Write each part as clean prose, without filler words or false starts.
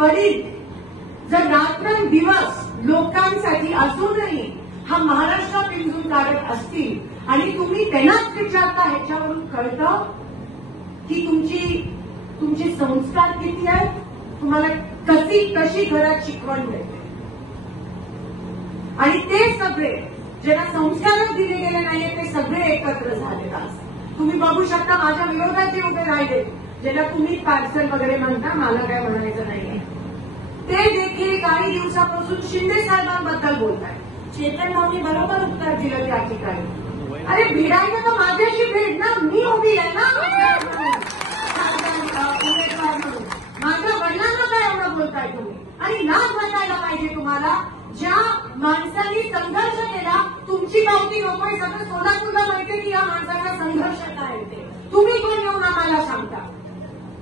वडील जर रात्रंदिवस लोकांसाठी असूनही हा महाराष्ट्र पिंजून काढत असतील आणि तुम्ही त्यांनाच विचारता, ह्याच्यावरून कळतं की तुमचे संस्कार किती आहेत, तुम्हाला कशी घरात शिकवण मिळते. आणि ते सगळे ज्यांना संस्कारच दिले गेले नाहीये ते सगळे एकत्र झालेले असतात. तुम्ही बघू शकता माझ्या विरोधात जे उभे राहिले, ज्याला तुम्ही पार्सल वगैरे म्हणता, मला काय म्हणायचं नाहीये, ते देखील काही दिवसापासून शिंदे साहेबांबद्दल बोलताय. चेतन भाऊनी बरोबर उत्तर दिलं त्या ठिकाणी. अरे भिडायचं तर माझ्याशी भेट ना, मी उभी आहे ना उमेदवार म्हणून. माझ्या वडिलांना काय एवढं बोलताय तुम्ही? आणि लाज वाटायला पाहिजे तुम्हाला. ज्या माणसांनी संघर्ष केला, तुमची पावती नकोय, सगळं सोलापूरला माहितीये की या माणसाचा संघर्ष काय ते. तुम्ही कोण येऊन आम्हाला सांगता?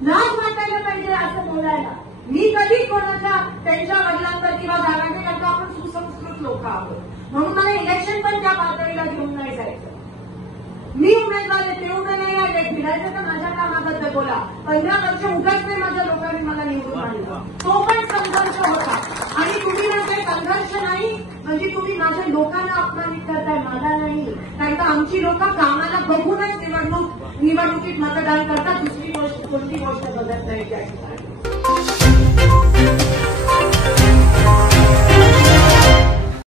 लाज वाटायला पाहिजे असं बोलायला. मी कधी कोणाच्या त्यांच्या वडिलांवर किंवा दाराने करता, आपण सुसंस्कृत लोक आहोत म्हणून मला इलेक्शन पण त्या पातळीला घेऊन नाही जायचं. मी उमेदवार आहे, ते उभे नाही आले. फिरायचं तर माझ्या कामाबद्दल बोला. 15 वर्ष उगाच नाही माझ्या लोकांनी मला निवडून आणलं, तो पण संघर्ष होता. आणि तुम्ही म्हणजे संघर्ष नाही म्हणजे तुम्ही माझ्या लोकांना अपमानित करताय, मला नाही. कारण का आमची लोक कामाला बघूनच निवडणुकीत मतदान करतात, दुसरी कोणती गोष्ट बघत नाही त्या ठिकाणी.